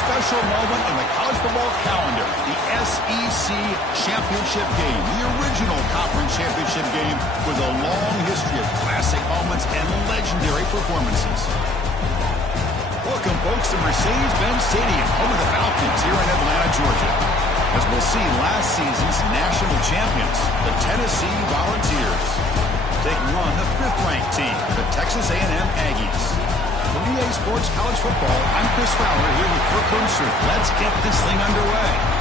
special moment in the college football calendar, the SEC Championship game, the original conference championship game with a long history of classic moments and legendary performances. Welcome, folks, to Mercedes-Benz Stadium, home of the Falcons here in Atlanta, Georgia. As we'll see last season's national champions, the Tennessee Volunteers, taking on the 5th-ranked team, the Texas A&M Aggies. For EA Sports College Football, I'm Chris Fowler here with Kirk Hermser. Let's get this thing underway.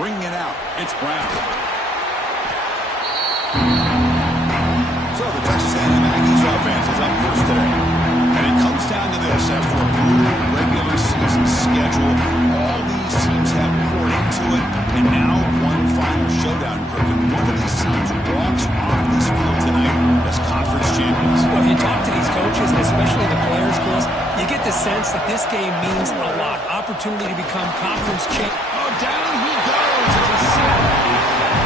Bringing it out, it's Brown. So the Texas A&M Aggies offense is up first today. And it comes down to this. After a brutal regular season schedule, all these teams have poured into it. And now one final showdown, Kirk. And one of these teams walks off this field tonight as conference champions. Well, if you talk to these coaches, and especially the players, Chris, you get the sense that this game means a lot. Opportunity to become conference champion. Oh, down he goes.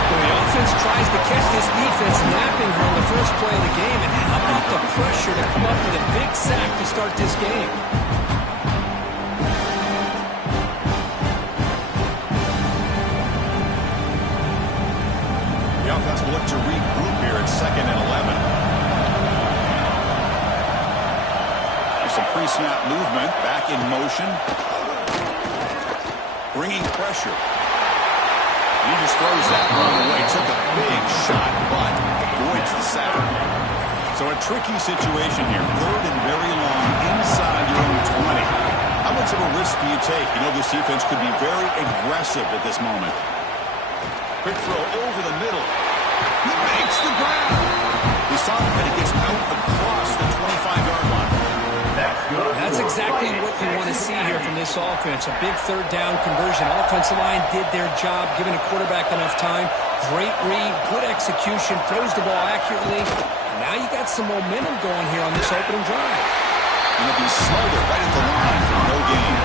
Well, the offense tries to catch this defense napping her on the first play of the game. And how about the pressure to come up with a big sack to start this game? The offense will look to regroup here at 2nd and 11. There's some pre-snap movement, back in motion. Bringing pressure. He just throws that one away. Took a big shot, but avoids the sack. So a tricky situation here. 3rd and very long inside your own 20. How much of a risk do you take? You know this defense could be very aggressive at this moment. Quick throw over the middle. He makes the grab. He saw him, and he gets out across the 25-yard line. That's exactly what you want to see here from this offense. A big 3rd down conversion. Offensive line did their job, giving a quarterback enough time. Great read, good execution, throws the ball accurately. And now you got some momentum going here on this opening drive. And it'll be Slaughter right at the line for no gain.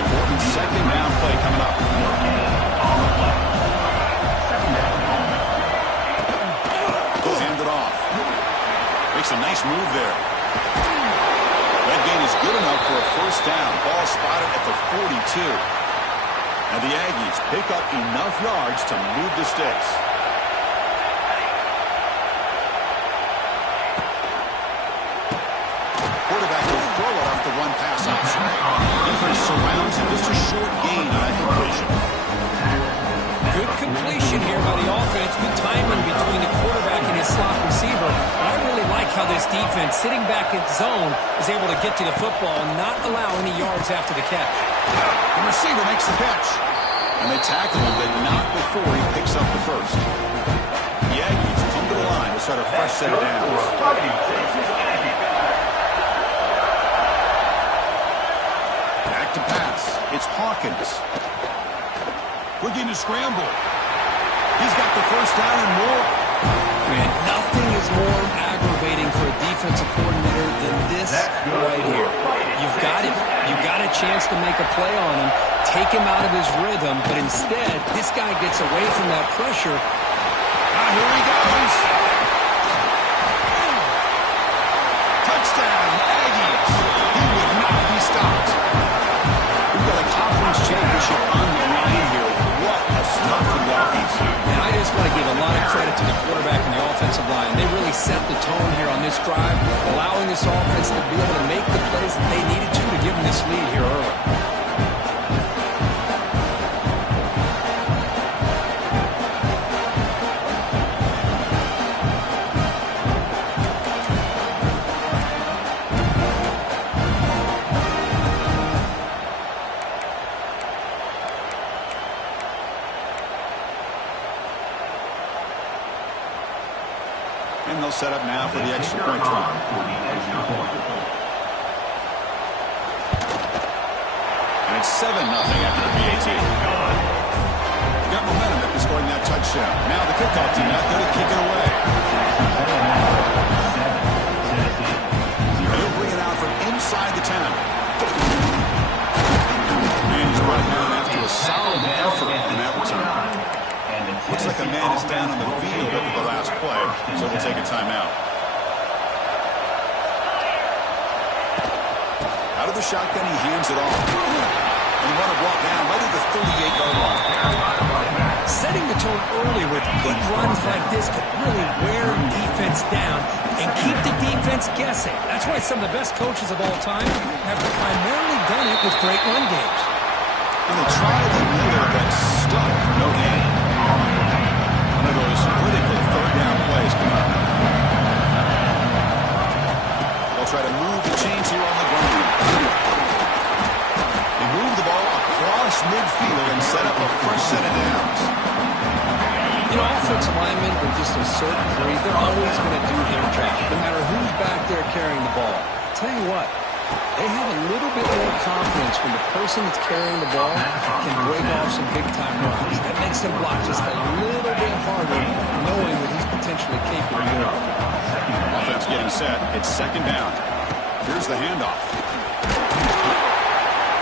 Important 2nd down play coming up. He'll hand it off. Makes a nice move there. That gain is good enough for a 1st down. Ball spotted at the 42. And the Aggies pick up enough yards to move the sticks. Quarterback will throw it off the run pass option. Defense surrounds him. Just a short gain on that completion. Good completion here by the offense. Good timing between the quarterback and his slot receiver. And I really like how this defense, sitting back in zone, is able to get to the football and not allow any yards after the catch. The receiver makes the catch. And they tackle him, but not before he picks up the first. The Aggies come to the line to start a fresh set of downs. Back to pass. It's Hawkins. Looking to scramble. He's got the 1st down and more. Man, nothing is more aggravating for a defensive coordinator than this right here. You've got him. You've got a chance to make a play on him, take him out of his rhythm, but instead, this guy gets away from that pressure. Here he goes. Touchdown, Aggies. He would not be stopped. We've got a conference championship on the line here. What a stop for the offense. And I just want to give a lot of credit to the quarterback and the offensive line. They really set the tone here on this drive, allowing this offense to be able to make the plays that they needed to give them this lead here early. And they'll set up now for the extra point try. It's 7-0 after the PAT. Got momentum after scoring that touchdown. Now the kickoff team out there to kick it away. He'll bring it out from inside the 10. And he's brought down after a solid effort on that return. Looks like a man is down on the field after the last play, so we'll take a timeout. Out of the shotgun, he hands it off. And he want to walk down right at the 38-yard line. Setting the tone early with good runs like this can really wear defense down and keep the defense guessing. That's why some of the best coaches of all time have primarily done it with great run games. And they try to nail that stuff for no gain. One of those critical third-down plays come up. They'll try to move the chains here on the ground. They move the ball across midfield and set up a fresh set of downs. You know, offensive linemen with just a certain breed, they're always going to do their job, no matter who's back there carrying the ball. I'll tell you what, they have a little bit more confidence when the person that's carrying the ball can break off some big-time runs. That makes them block just a little bit harder, knowing what he's potentially capable of doing. Offense getting set. It's second down. Here's the handoff.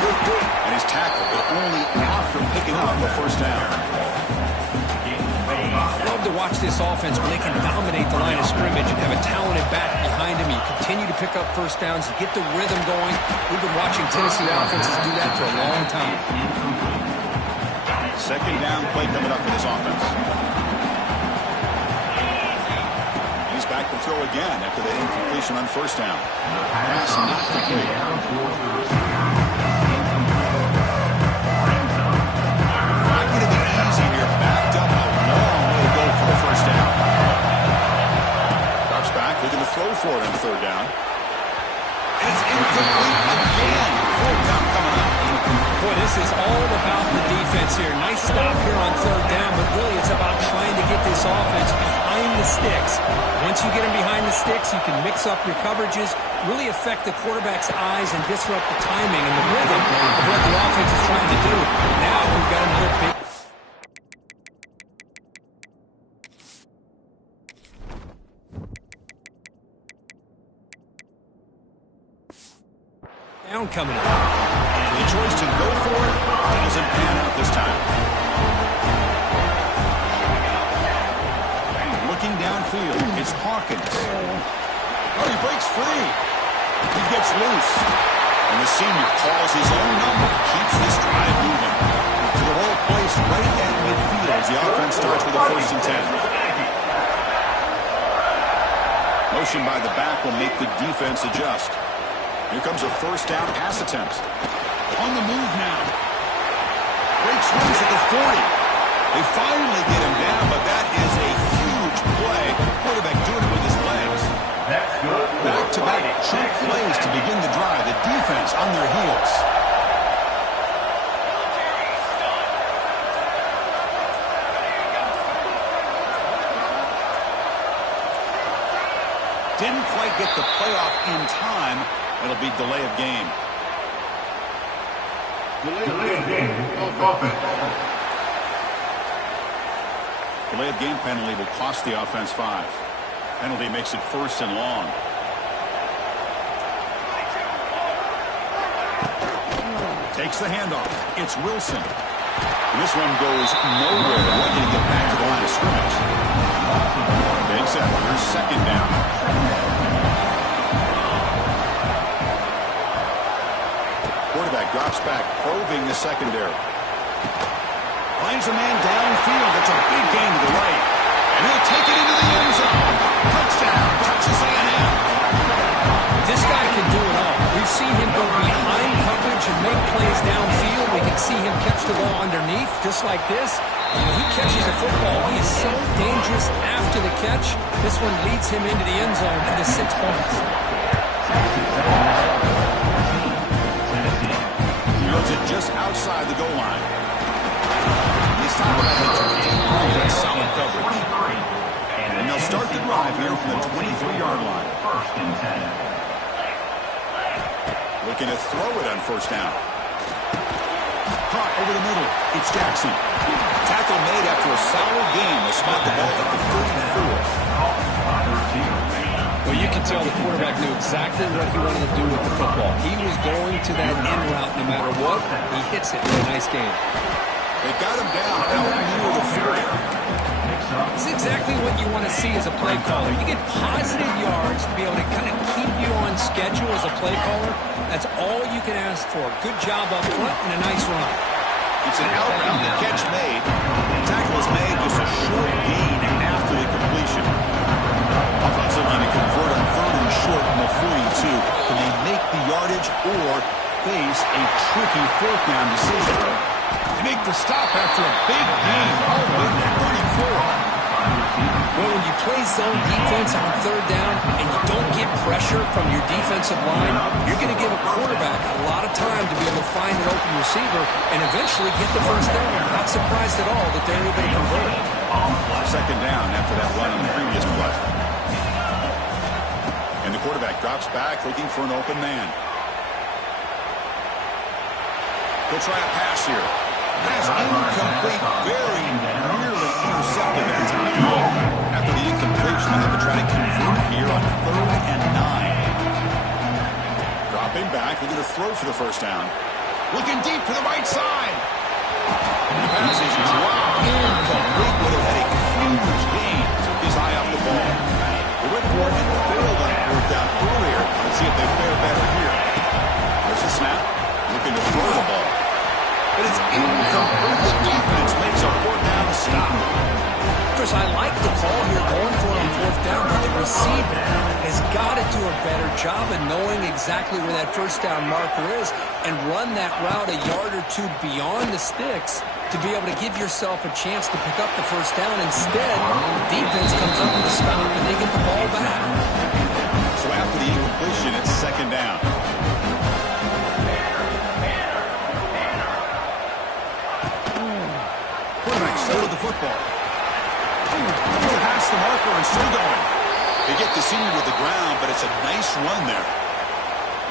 And he's tackled, but only after picking up the first down. I love to watch this offense when they can dominate the line of scrimmage and have a talented back behind him. You continue to pick up first downs. You get the rhythm going. We've been watching Tennessee offenses do that for a long time. Second down play coming up for this offense. He's back to throw again after the incompletion on first down. Pass not complete. Not going to be easy here. Backed up a long way to go for the first down. Drops back, looking to throw for it on third down. And it's incomplete again. Fourth down coming up. Boy, this is all about the defense here. Nice stop here on third down, but really it's about trying to get this offense behind the sticks. Once you get them behind the sticks, you can mix up your coverages, really affect the quarterback's eyes and disrupt the timing and the rhythm of what the offense is trying to do. Now we've got another big... down coming up. The choice to go for it doesn't pan out this time. Looking downfield, it's Hawkins. Oh, he breaks free. He gets loose. And the senior calls his own number, keeps this drive moving. To the whole place right at midfield as the offense starts with a 1st and 10. Motion by the back will make the defense adjust. Here comes a first down pass attempt. On the move now. Breaks loose at the 40. They finally get him down, but that is a huge play. Quarterback doing it with his legs. Back-to-back chunk plays to begin the drive. The defense on their heels. Didn't quite get the playoff in time. It'll be delay of game. Delay of game. Delay of game penalty will cost the offense 5. Penalty makes it 1st and long. Takes the handoff. It's Wilson. And this one goes nowhere. Lucky to get back to the line of scrimmage. Big set. Here's second down. Quarterback drops back, probing the secondary. Finds a man downfield. That's a big gain to the right. And he'll take it into the end zone. Touchdown, Texas A&M. This guy can do it all. We've seen him go behind coverage and make plays downfield. We can see him catch the ball underneath, just like this. When he catches a football, he is so dangerous after the catch. This one leads him into the end zone for the 6 points. It just outside the goal line. He's talking about the solid coverage. And they'll start the drive here from the 23-yard line. Looking to throw it on first down. caught over the middle. It's Jackson. Tackle made after a solid game. They spot the ball at the 34. Well, you can tell the quarterback knew exactly what he wanted to do with the football. He was going to that end route no matter what. He hits it in a nice game. They got him down out near the 40. This is exactly what you want to see as a play caller. You get positive yards to be able to kind of keep you on schedule as a play caller. That's all you can ask for. Good job up front and a nice run. It's an out catch made. The tackle is made just a short gain after the completion. Offensive line to convert on 3rd and short from the 42. Can they make the yardage or face a tricky 4th down decision? They make the stop after a big gain all the way to 34. Well, when you play zone defense on 3rd down and you don't get pressure from your defensive line, you're going to give a quarterback a lot of time to be able to find an open receiver and eventually get the 1st down. Not surprised at all that they're able to convert. 2nd down after that run on the previous play. And the quarterback drops back looking for an open man. He'll try a pass here. Pass incomplete, very nearly intercepted that time. After the incompletion, they have to try to convert here on 3rd and 9. Dropping back, looking to throw for the 1st down. Looking deep to the right side. The pass is dropped incomplete, but it had a huge gain. Took his eye off the ball. They went for it and failed on 4th down earlier. Let's see if they fare better here. There's the snap. Looking to throw the ball. But it's incomplete. The defense makes a 4th down stop. Chris, I like the call here going for it on 4th down, but the receiver has got to do a better job of knowing exactly where that 1st down marker is and run that route a yard or two beyond the sticks to be able to give yourself a chance to pick up the 1st down. Instead, the defense comes up with a stop and they get the ball back. So after the incompletion, it's 2nd down. Quarterback still with the football. Past the marker and still going. They get the senior to the ground, but it's a nice run there.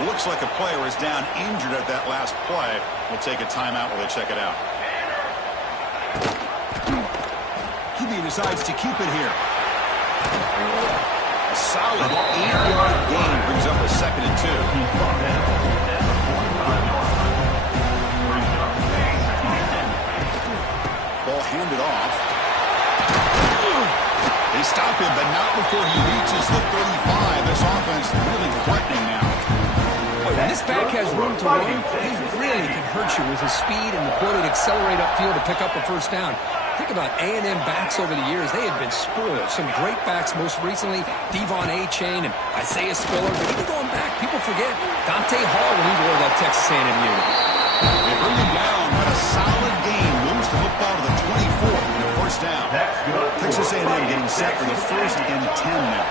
Looks like a player is down injured at that last play. We'll take a timeout while they check it out. QB decides to keep it here. A solid 8-yard gain brings up a 2nd and 2. Ball handed off. They stop him, but not before he reaches the 35. This offense really threatening now. When this back has room to run, he really can hurt you with his speed and the ability to accelerate upfield to pick up a 1st down. Think about A&M backs over the years. They have been spoiled. Some great backs, most recently, Devon A-Chain and Isaiah Spiller. But even going back, people forget Dante Hall when he wore that Texas A&M unit. They bring him down, but a solid game moves the football to the 24 and a 1st down. Texas A&M getting set for the 1st and 10 now.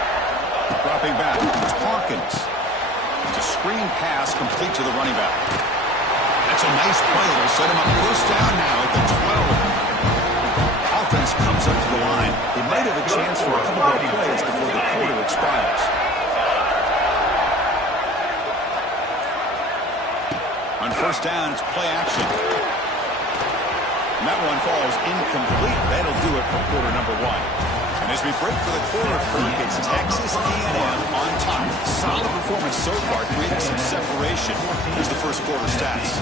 Dropping back, it's Hawkins. It's a screen pass complete to the running back. That's a nice play. It'll set him up 1st down now at the 12. Offense comes up to the line. They might have a chance for a couple more plays before the quarter expires. On 1st down, it's play action. And that one falls incomplete. That'll do it for quarter number 1. And as we break for the quarter break, it's Texas A&M on top. Solid performance so far, creating some separation. Here's the 1st quarter stats.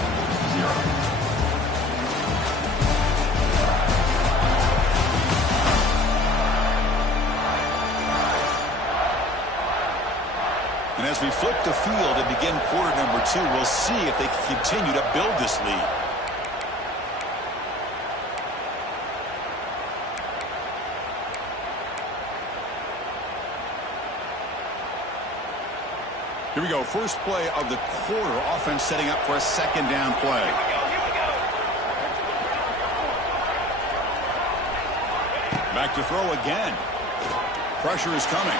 And as we flip the field and begin quarter number 2, we'll see if they can continue to build this lead. Here we go. First play of the quarter. Offense setting up for a 2nd down play. Back to throw again. Pressure is coming.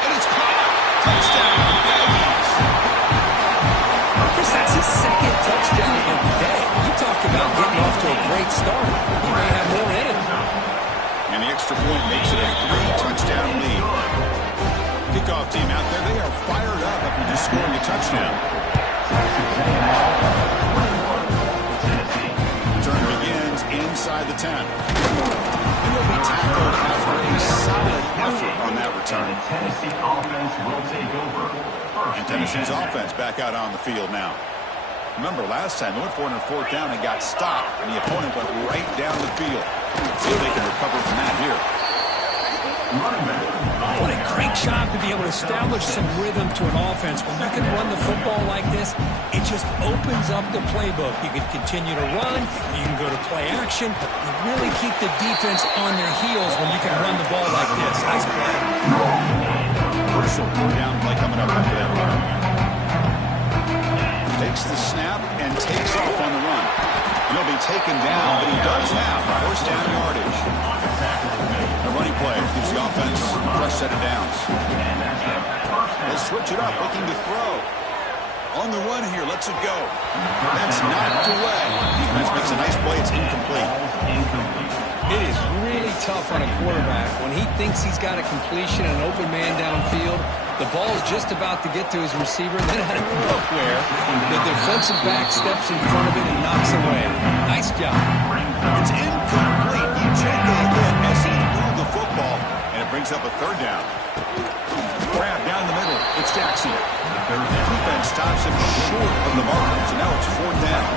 And it's caught. Touchdown. Chris, that's his 2nd touchdown of the day. You talk about getting off to a great start. He may have more in it. And the extra point makes it a 3-touchdown lead. Kickoff team out there, they are fired up after just scoring a touchdown. inside the 10. And he'll be tackled after a solid effort on that return. The Tennessee offense will take over. And Tennessee's offense back out on the field now. Remember, last time they went for it on 4th down and got stopped, and the opponent went right down the field. See if they can recover from that here. What a great job to be able to establish some rhythm to an offense. When you can run the football like this, it just opens up the playbook. You can continue to run. You can go to play action. You really keep the defense on their heels when you can run the ball like this. Nice play. Crucial down play coming up after that run. Takes the snap and takes off on the run. He'll be taken down, but he does have first down yardage. A running play gives the offense a fresh set of downs. They'll switch it up, looking to throw. On the run here, lets it go. That's knocked away. Defense makes a nice play. It's incomplete. It is really tough on a quarterback when he thinks he's got a completion and an open man downfield. The ball is just about to get to his receiver, then out of nowhere, the defensive back steps in front of it and knocks away. Nice job. It's incomplete. He checked a hit as he threw the football, and it brings up a 3rd down. Grab down the middle. It's Jackson. The defense stops him short of the mark, so now it's 4th down.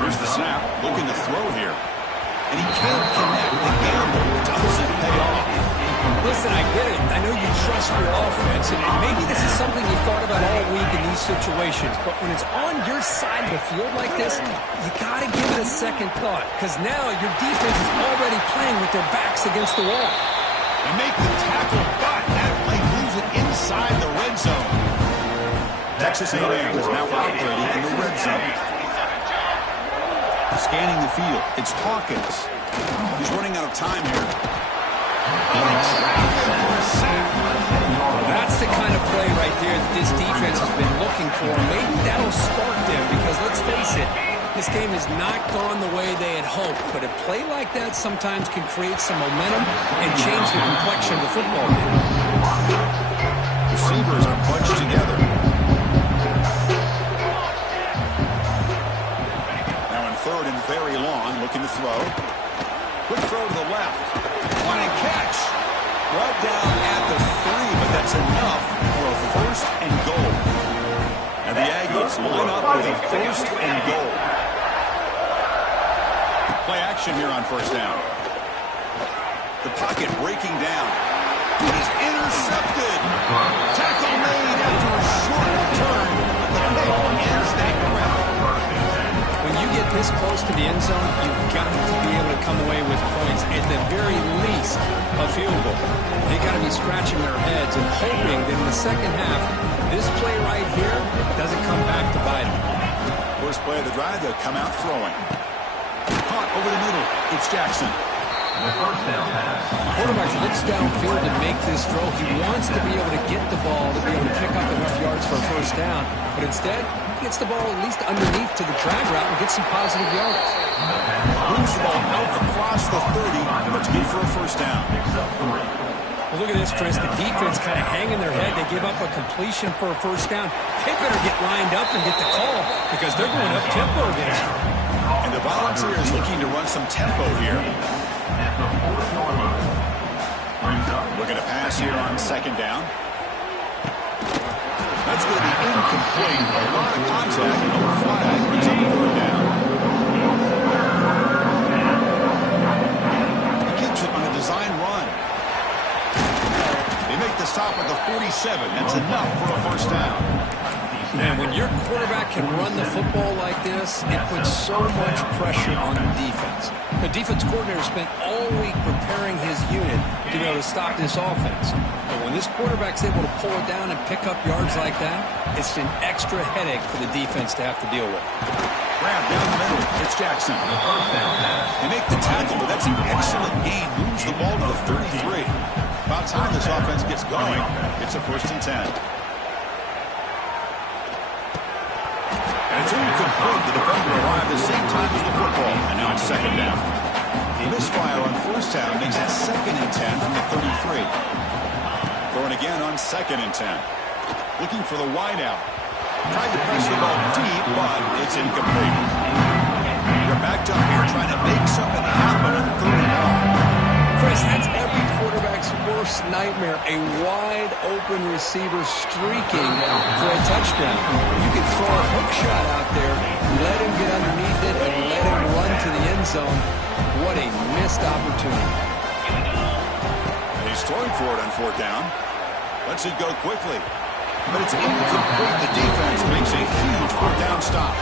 Here's the snap, looking to throw here. And he can't connect. The gamble doesn't pay off. Listen, I get it. I know you trust your offense, and maybe this is something you thought about all week in these situations, but when it's on your side of the field like this, you got to give it a second thought, because now your defense is already playing with their backs against the wall. They make the tackle, but that play moves it inside the red zone. Texas A&M is now operating in the red zone. Scanning the field. It's Hawkins. He's running out of time here. That's the kind of play right there that this defense has been looking for. Maybe that'll spark them because, let's face it, this game has not gone the way they had hoped. But a play like that sometimes can create some momentum and change the complexion of the football game. Receivers are bunched together. Now in 3rd and very long, looking to throw. Quick throw to the left. One and catch. Brought down at the 3, but that's enough for a 1st and goal. And the Aggies line up with a 1st and goal. Play action here on 1st down. The pocket breaking down. It is intercepted. Tackle made after a short return. The pick ends that round. When you get this close to the end zone, you've got to be able to come away with points. At the very least, a field goal. They got to be scratching their heads and hoping that in the second half, this play right here doesn't come back to bite them. First play of the drive, they'll come out throwing. Caught over the middle. It's Jackson. The first down pass. Quarterback looks downfield to make this throw. He wants to be able to get the ball to be able to pick up enough yards for a 1st down. But instead, he gets the ball at least underneath to the drag route and gets some positive yards. Moves the ball out across the 30. That's good for a 1st down. Well, look at this, Chris. The defense kind of hanging their head. They give up a completion for a 1st down. They better get lined up and get the call because they're going up tempo against them. And the Volunteers looking to run some tempo here. Looking to pass here on 2nd down. That's going to be incomplete. A lot of contact. No flag. Brings up the 3rd down. He keeps it on a design run. They make the stop at the 47. That's enough for a 1st down. Man, when your quarterback can run the football like this, it puts so much pressure on the defense. The defense coordinator spent all week preparing his unit to be able to stop this offense. But when this quarterback's able to pull it down and pick up yards like that, it's an extra headache for the defense to have to deal with. Grab down the middle. It's Jackson. They make the tackle, but that's an excellent gain. Moves the ball to the 33. About time this offense gets going. It's a 1st and 10. And it's incomplete. The defender arrived at the same time as the football. And now it's 2nd down. The misfire on 1st down makes it 2nd and 10 from the 33. Throwing again on 2nd and 10. Looking for the wideout. Tried to press the ball deep, but it's incomplete. worked up here, trying to make something happen on 3rd and long. Chris, that's every quarterback's worst nightmare. A wide-open receiver streaking for a touchdown. You can throw a hook shot out there, let him get underneath it, and let him run to the end zone. What a missed opportunity. And he's throwing for it on 4th down. Lets it go quickly. But it's incomplete. The defense makes a huge 4th down stop.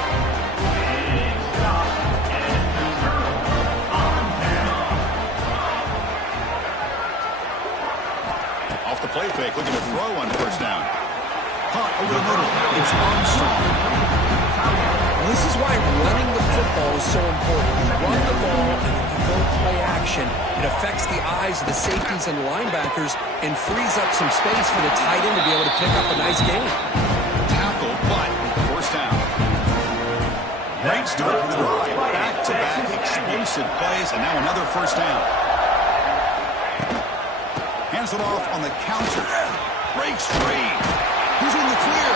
Off the play fake, looking to throw on 1st down. Hunt over the middle. It's Armstrong. Well, this is why running the football is so important. You run the ball, and if you go play action, it affects the eyes of the safeties and the linebackers and frees up some space for the tight end to be able to pick up a nice gain. Tackle, but 1st down. Great start for the drive. Back-to-back explosive plays, and now another 1st down. Hands it off on the counter. Breaks free. Who's in the clear?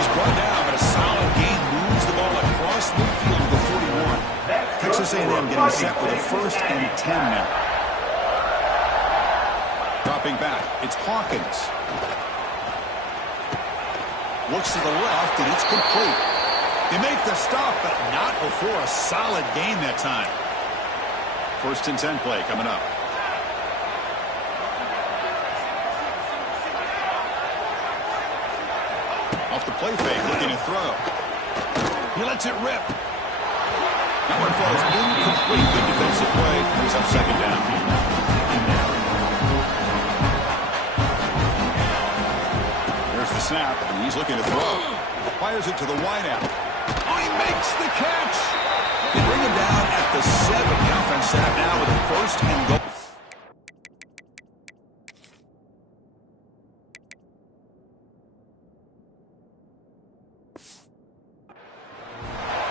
He's brought down, but a solid gain moves the ball across midfield to the 41. Texas A&M getting set with a 1st and 10 now. Dropping back, it's Hawkins. Looks to the left, and it's complete. They make the stop, but not before a solid gain that time. 1st and 10 play coming up. Off the play fake, looking to throw. He lets it rip. That one falls incomplete. Good defensive play. Brings up 2nd down. There's the snap, and he's looking to throw. Fires it to the wideout. Oh, he makes the catch. They bring him down at the 7. The offense set up now with a 1st and goal.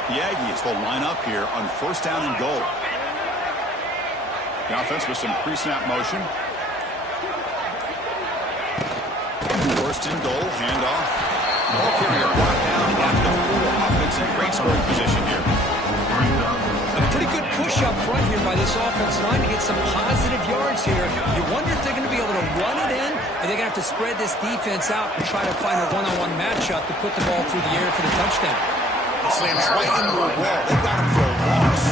The Aggies will line up here on 1st down and goal. The offense with some pre-snap motion. 1st and goal, handoff. Ball carrier brought down at the 4. Offensive great scoring position here. A pretty good push up front here by this offense line to get some positive yards here. You wonder if they're going to be able to run it in, or they're going to have to spread this defense out and try to find a one-on-one matchup to put the ball through the air for the touchdown. Slams right into a wall. They've got him for a loss.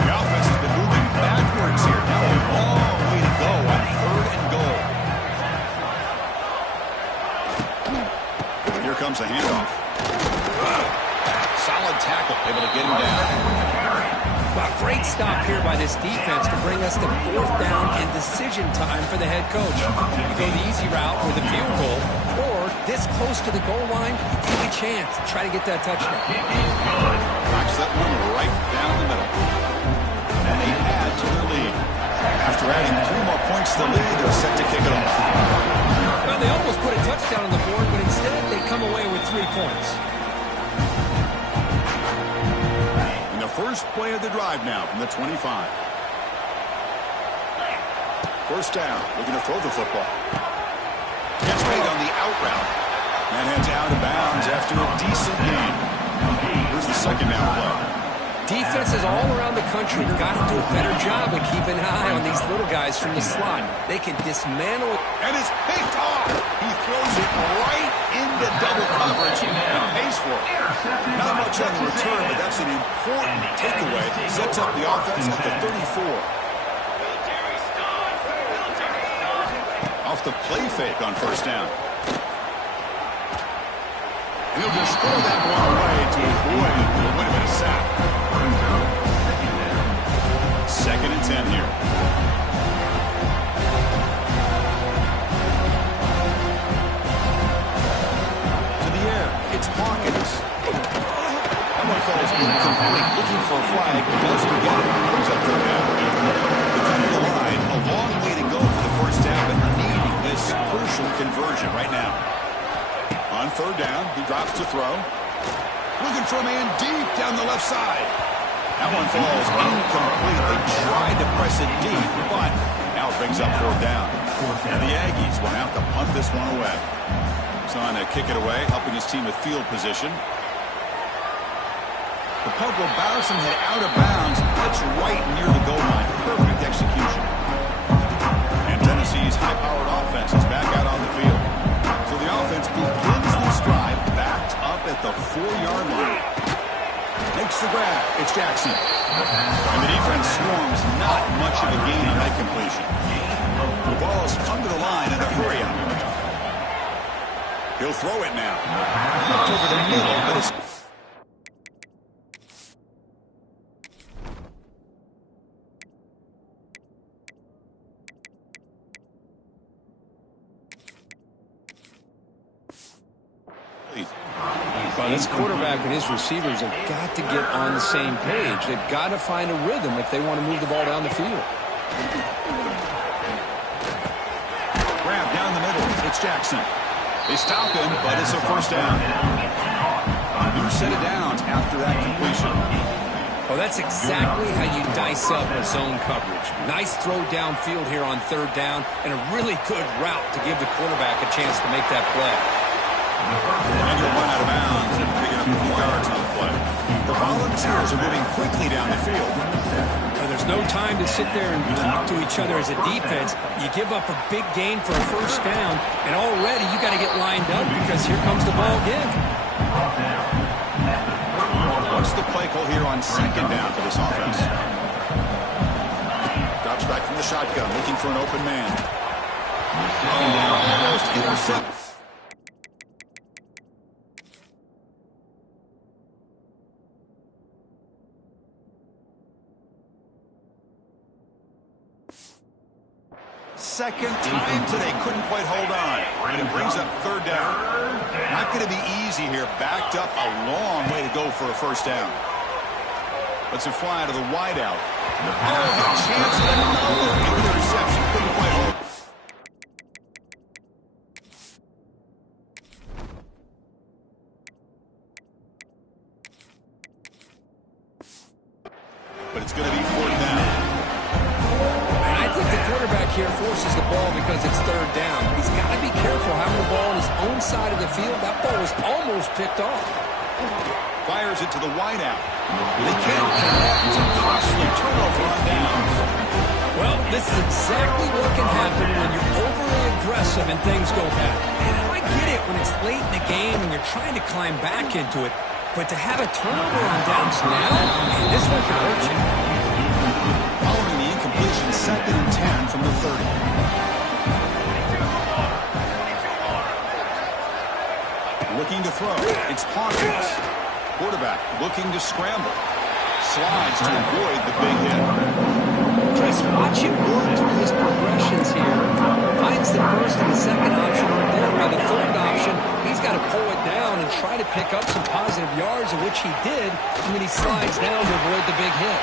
The offense has been moving backwards here. Now a long way to go on 3rd and goal. Here comes a handoff. Solid tackle, able to get him down. A great stop here by this defense to bring us to 4th down and decision time for the head coach. You go the easy route with a field goal, or this close to the goal line, you take a chance to try to get that touchdown. Knocks that one right down the middle. And they add to their lead. After adding 3 more points to the lead, they're set to kick it off. Well, they almost put a touchdown on the board, but instead they come away with 3 points. First play of the drive now from the 25. 1st down, looking to throw the football. Gets made on the out route. And heads out of bounds after a decent game. Here's the 2nd down play. Defenses all around the country have got to do a better job of keeping an eye on these little guys from the slot. They can dismantle. And it's picked off. He throws it right into double coverage and pays for it. Not much on the return, but that's an important takeaway. Sets up the offense at the 34. Off the play fake on 1st down. And he'll just throw that one away to avoid a win of a sack. 2nd and 10 here. To the air, it's Hawkins. That one falls incomplete. Looking for a flag, doesn't get it. Comes up 3rd down. Looking at the line, a long way to go for the 1st down, but needing this crucial conversion right now. On 3rd down, he drops to throw. Looking for a man deep down the left side. That one falls incomplete. They tried to press it deep, but now it brings up 4th down. And the Aggies will have to punt this one away. He's on to kick it away, helping his team with field position. The punt will bounce and head out of bounds. That's right near the goal line. Perfect execution. And Tennessee's high-powered offense is back out on the field. So the offense begins this drive backed up at the 4-yard line. Makes the grab. It's Jackson. And the defense swarms. Not much of a gain on that completion. The ball has come to the line in the hurry up. He'll throw it now. It's over the middle, but it's... Well, this quarterback and his receivers have got to get on the same page. They've got to find a rhythm if they want to move the ball down the field. Grab down the middle. It's Jackson. They stop him, but it's a first down. New set of downs after that completion. Well, that's exactly how you dice up a zone coverage. Nice throw downfield here on third down, and a really good route to give the quarterback a chance to make that play. And he'll run out of bounds and pick up a few yards on the play. The Volunteers are moving quickly down the field. Well, there's no time to sit there and talk to each other as a defense. You give up a big gain for a first down, and already you got to get lined up because here comes the ball again. What's the play call here on second down for this offense? Drops back from the shotgun, looking for an open man. Almost intercepted. Second time today, couldn't quite hold on. And it brings up third down. Not going to be easy here. Backed up a long way to go for a first down. Let's it fly to the wideout. Oh, the chance. Another interception. Couldn't quite hold. But it's going to be fourth down. Here forces the ball because it's third down. He's got to be careful having the ball on his own side of the field. That ball was almost picked off. Fires it to the wideout. They can't connect. It's a costly turnover on downs. Well, this is exactly what can happen when you're overly aggressive and things go bad. And I get it when it's late in the game and you're trying to climb back into it. But to have a turnover on downs now, man, this one can hurt you. Following the incompletion, 2nd and 10 from the 30. Looking to throw. It's Hawkins. Quarterback looking to scramble. Slides to avoid the big hit. Chris, watch him work through his progressions here. Finds the first and the second option aren't there. By the third option, he's got to pull it down and try to pick up some positive yards, of which he did, and then he slides down to avoid the big hit.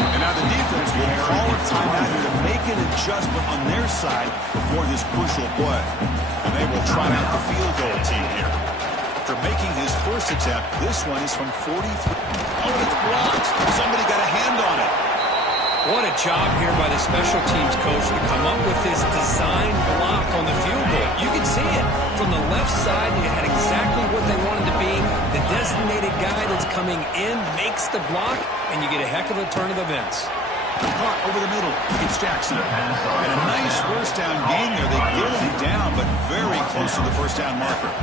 And now the defense will call a timeout here to make an adjustment on their side before this crucial play. And they will try out the field goal team here. After making his first attempt, this one is from 43. Oh, and it's blocked. Somebody got a hand on it. What a job here by the special teams coach to come up with this design block on the field goal. You can see it. From the left side, they had exactly what they wanted to be. The designated guy that's coming in makes the block, and you get a heck of a turn of events. Caught over the middle. It's Jackson. And a nice first down gain there. They get him down, but very close to the first down marker.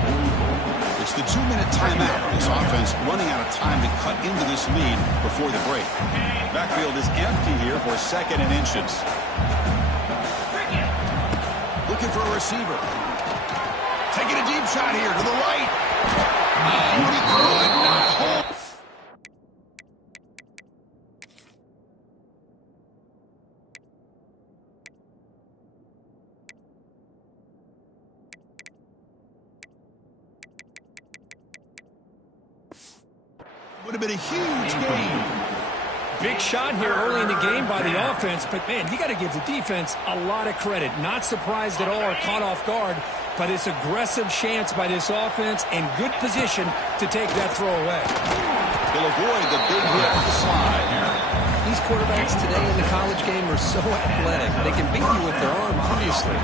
It's the 2-minute timeout. This offense running out of time to cut into this lead before the break. Backfield is empty here for 2nd and inches. Looking for a receiver. Taking a deep shot here to the right. Oh, and he could not hold. Would have been a huge game. Big shot here early in the game by the offense, but, man, you got to give the defense a lot of credit. Not surprised at all or caught off guard by this aggressive chance by this offense and good position to take that throw away. They'll avoid the big hit with the slide. These quarterbacks today in the college game are so athletic. They can beat you with their arm, obviously.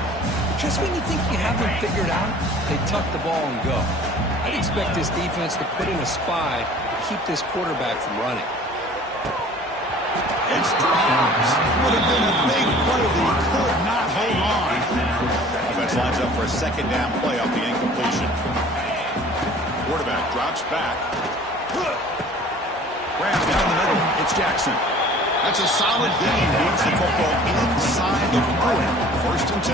Just when you think you have them figured out, they tuck the ball and go. I'd expect this defense to put in a spy to keep this quarterback from running. It's dropped. Would have been a big play that he could not hold on. Offense lines up for a second down play off the incompletion. Quarterback drops back. Grabs down the middle. It's Jackson. That's a solid gain. Moves the football inside the 40. First and 10.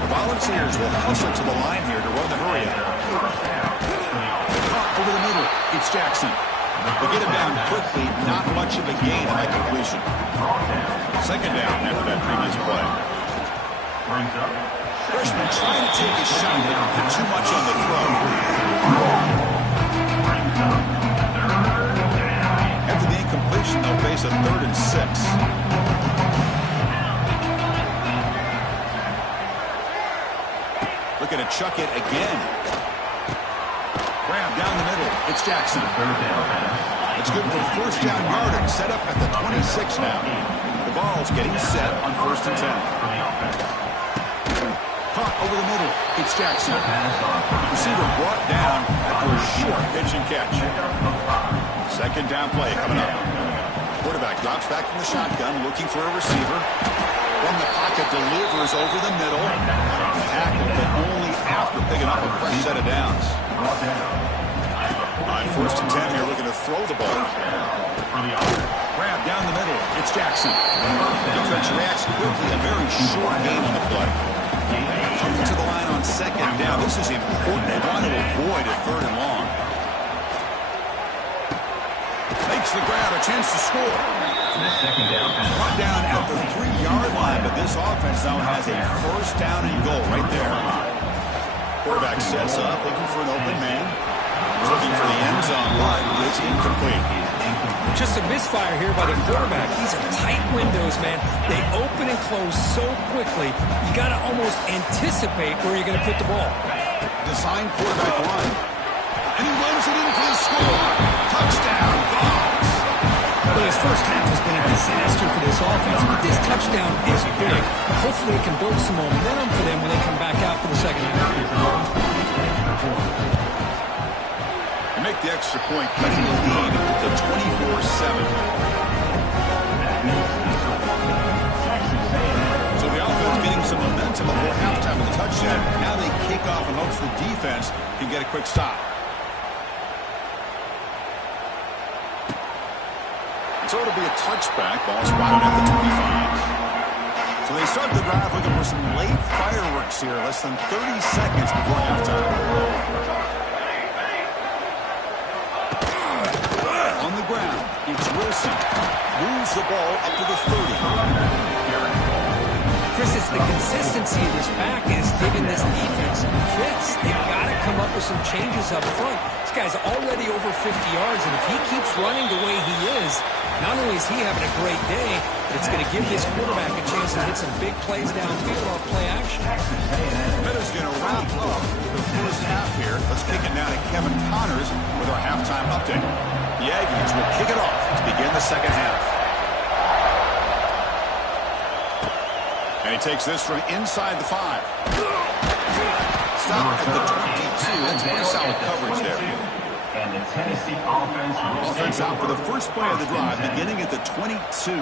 The Volunteers will hustle to the line here to run the hurry out. Caught over the middle. It's Jackson. They get him down quickly. Not much of a gain on that completion. Second down after that previous play. Freshman trying to take a shot. Didn't put too much on the throw. After the incompletion, they'll face a 3rd and 6. Looking to chuck it again. Grab down the middle. It's Jackson. It's good for first down yardage. Set up at the 26 now. The ball's getting set on 1st and 10. Caught over the middle. It's Jackson. Receiver brought down after a short pitch and catch. Second down play coming up. Quarterback drops back from the shotgun, looking for a receiver. From the pocket, delivers over the middle. Tackle, but only after picking up a fresh set of downs. On 1st and 10, you're looking to throw the ball. Grab down the middle. It's Jackson. Defense reacts quickly. A very short gain on the play. Coming to the line on second down. This is important. They want to avoid a 3rd and long. Makes the grab, a chance to score. Brought down at the 3-yard line, but this offense now has a first down and goal right there. Quarterback sets up, looking for an open man. Looking for the end zone, but it's incomplete. Just a misfire here by the quarterback. These are tight windows, man. They open and close so quickly, you got to almost anticipate where you're going to put the ball. Design quarterback run. And he runs it in for the score. Touchdown, Vols. Well, his first half has been a disaster for this offense, but this touchdown is big. Hopefully it can build some momentum for them when they come back out for the second half. Make the extra point, cutting the lead to 24-7. So the offense getting some momentum before halftime with the touchdown. Now they kick off in hopes the defense can get a quick stop. So it'll be a touchback, ball spotted at the 25. So they start the drive looking for some late fireworks here, less than 30 seconds before halftime. On the ground, it's Wilson. Moves the ball up to the 30. Chris, it's the consistency of this back is giving this defense fits. They've got to come up with some changes up front. This guy's already over 50 yards, and if he keeps running the way he is, not only is he having a great day, but it's going to give his quarterback a chance to hit some big plays downfield off play action. Minutes going to wrap up the first half here. Let's kick it now to Kevin Connors with our halftime update. The Aggies will kick it off to begin the second half. And he takes this from inside the 5. Stop at the 22. That's pretty solid coverage there. And the Tennessee offense out for the first play of the drive, beginning at the 22.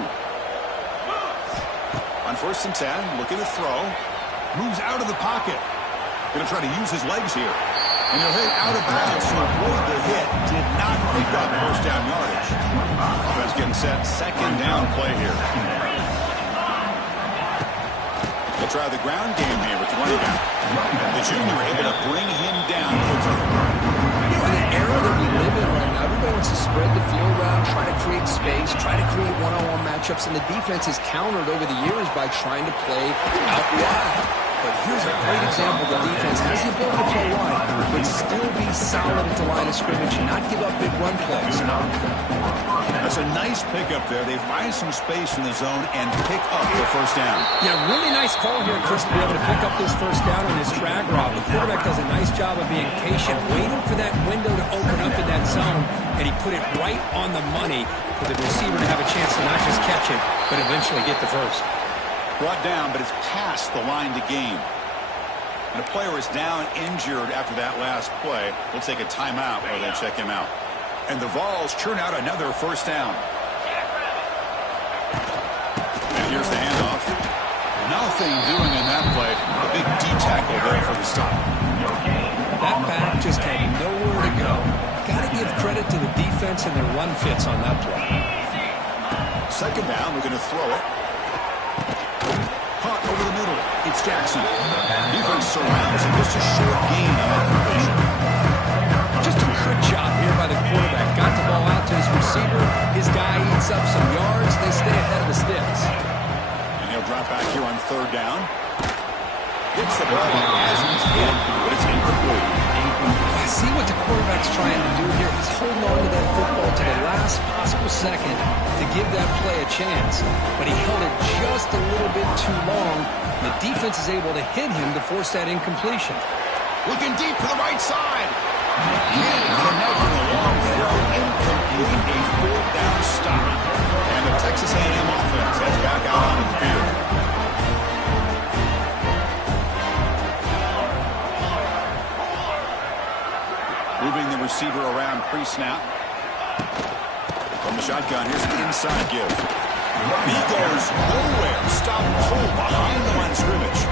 On 1st and 10, looking to throw. Moves out of the pocket. Going to try to use his legs here. And he'll hit out of bounds to avoid the hit. Did not pick up first down yardage. Offense getting set. Second down play here. They'll try the ground game here with the running back. The junior able to bring him down quickly. In the era that we live in right now, everybody wants to spread the field around, try to create space, try to create one-on-one matchups, and the defense has countered over the years by trying to play out wide. But here's a great example. The defense has the ability to play wide, but still be solid at the line of scrimmage and not give up big run plays. That's a nice pickup there. They find some space in the zone and pick up the first down. Yeah, really nice call here, Chris, to be able to pick up this first down on this drag route. The quarterback does a nice job of being patient, waiting for that window to open up in that zone, and he put it right on the money for the receiver to have a chance to not just catch it, but eventually get the first. Brought down, but it's past the line to gain. And a player is down injured after that last play. We'll take a timeout or then check him out. And the Vols churn out another first down. And here's the handoff. Nothing doing in that play. A big D tackle there for the stop. That back just had nowhere to go. Got to give credit to the defense and their run fits on that play. Second down, we're going to throw it. Caught over the middle. It's Jackson. Defense surrounds him. Just a short gain on that completion. Just a trick shot here by the quarterback. Got the ball out to his receiver. His guy eats up some yards. They stay ahead of the sticks. And he'll drop back here on third down. Gets the ball as he's hit, but it's incomplete. I see what the quarterback's trying to do here. He's holding on to that football to the last possible second to give that play a chance. But he held it just a little bit too long. The defense is able to hit him to force that incompletion. Looking deep to the right side. Can't connect with a long throw. Incomplete. A fourth down stop. And the Texas A&M offense heads back out onto the field. Moving the receiver around pre-snap. From the shotgun, here's the inside give. He goes nowhere. Stop cold behind the line of scrimmage.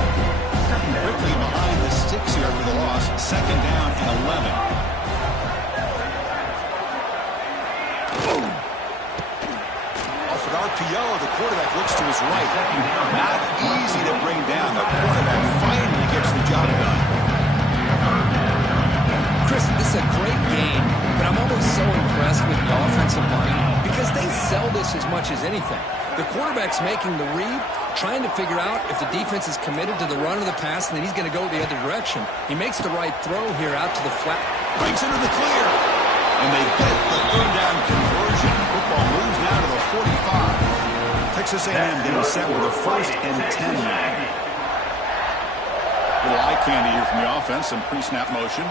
Quickly behind the sticks here for the loss. Second down and 11. Off an RPO, the quarterback looks to his right. Not easy to bring down. The quarterback finally gets the job done. Chris, this is a great game, but I'm always so impressed with the offensive line because they sell this as much as anything. The quarterback's making the read, trying to figure out if the defense is committed to the run or the pass, and then he's going to go the other direction. He makes the right throw here out to the flat. Breaks into the clear. And they get the third down conversion. Football moves now to the 45. Texas A&M getting set with a first and 10 now. Little eye candy here from the offense. Some pre-snap motion.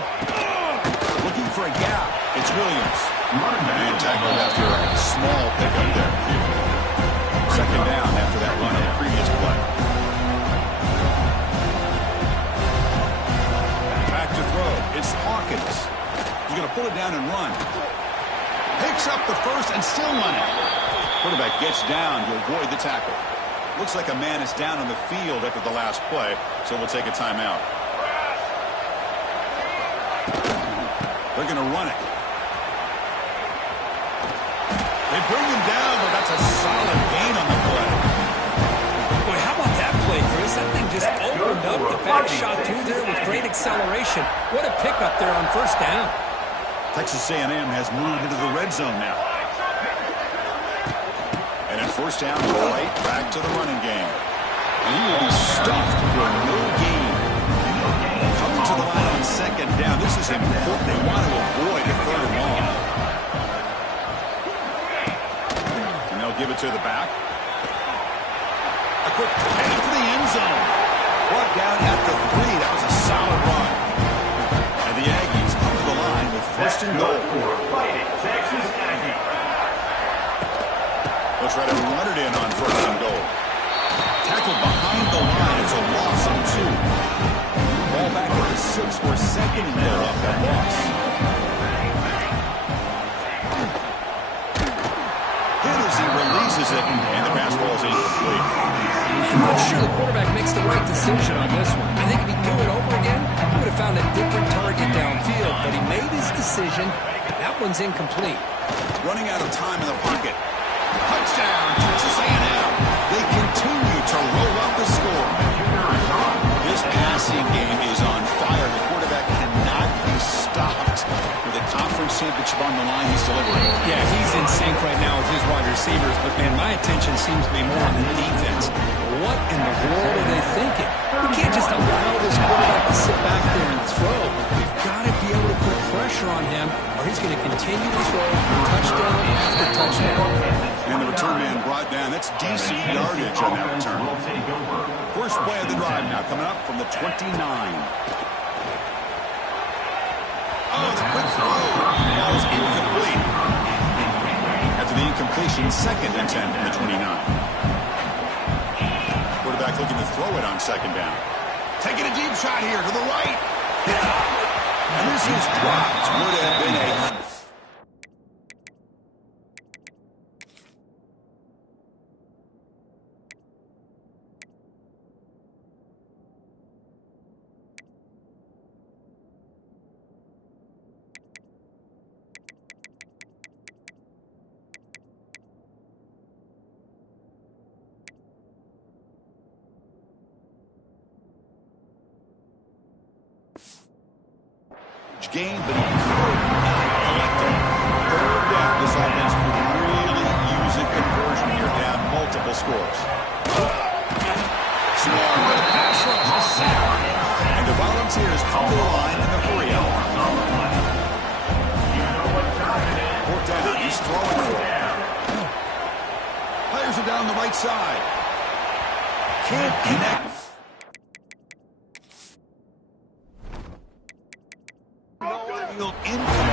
Looking for a gap. It's Williams. And tackled after a small pickup there. Second down after that run on the previous play. Back to throw. It's Hawkins. He's going to pull it down and run. Picks up the first and still running. Quarterback gets down to avoid the tackle. Looks like a man is down on the field after the last play, so we'll take a timeout. They're going to run it. They bring him down, but that's a solid gain on the play. Boy, how about that play, Chris? That thing just opened up the back shot through there with great acceleration. What a pickup there on first down. Texas A&M has moved into the red zone now. And at first down, right back to the running game. And he will be stuffed for no gain. Coming to the line on second down. This is important. They want to avoid a third and long. And they'll give it to the back. A quick pass to the end zone. Brought down at the 3. That was a solid run. And the Aggies come to the line with first and goal. They'll try to run it in on first and goal. Tackled behind the line. It's a loss of 2. Ball back at the 6 for second and goal off that loss. Hit as he releases it, and the pass ball is incomplete. I'm not sure the quarterback makes the right decision on this one. I think if he'd do it over again, he would have found a different target downfield, but he made his decision. That one's incomplete. Running out of time in the pocket. Touchdown, Texas A&M. They continue to roll up the score. This passing game is on fire. The quarterback cannot be stopped. With a conference championship on the line, he's delivering. Yeah, he's in sync right now with his wide receivers, but, man, my attention seems to be more on the defense. What in the world are they thinking? We can't just allow this quarterback to sit back there and throw. We've got to be able to put pressure on him, or he's going to continue to throw touchdown after touchdown. And the return man brought down. That's decent yardage on that return. First play of the drive now coming up from the 29. Oh, the quick throw. That was incomplete. After the incompletion, second and 10 from the 29. Quarterback looking to throw it on second down. taking a deep shot here to the right. And this is dropped. Would have been a... game, but he could not collect it. Third down. This offense could really use a conversion here, down multiple scores. Swarm with a pass rush, a sack. And the Volunteers come to the line in the hurry-up. Fourth down, he's throwing for it. Players are down the right side. Can't connect. Incomplete.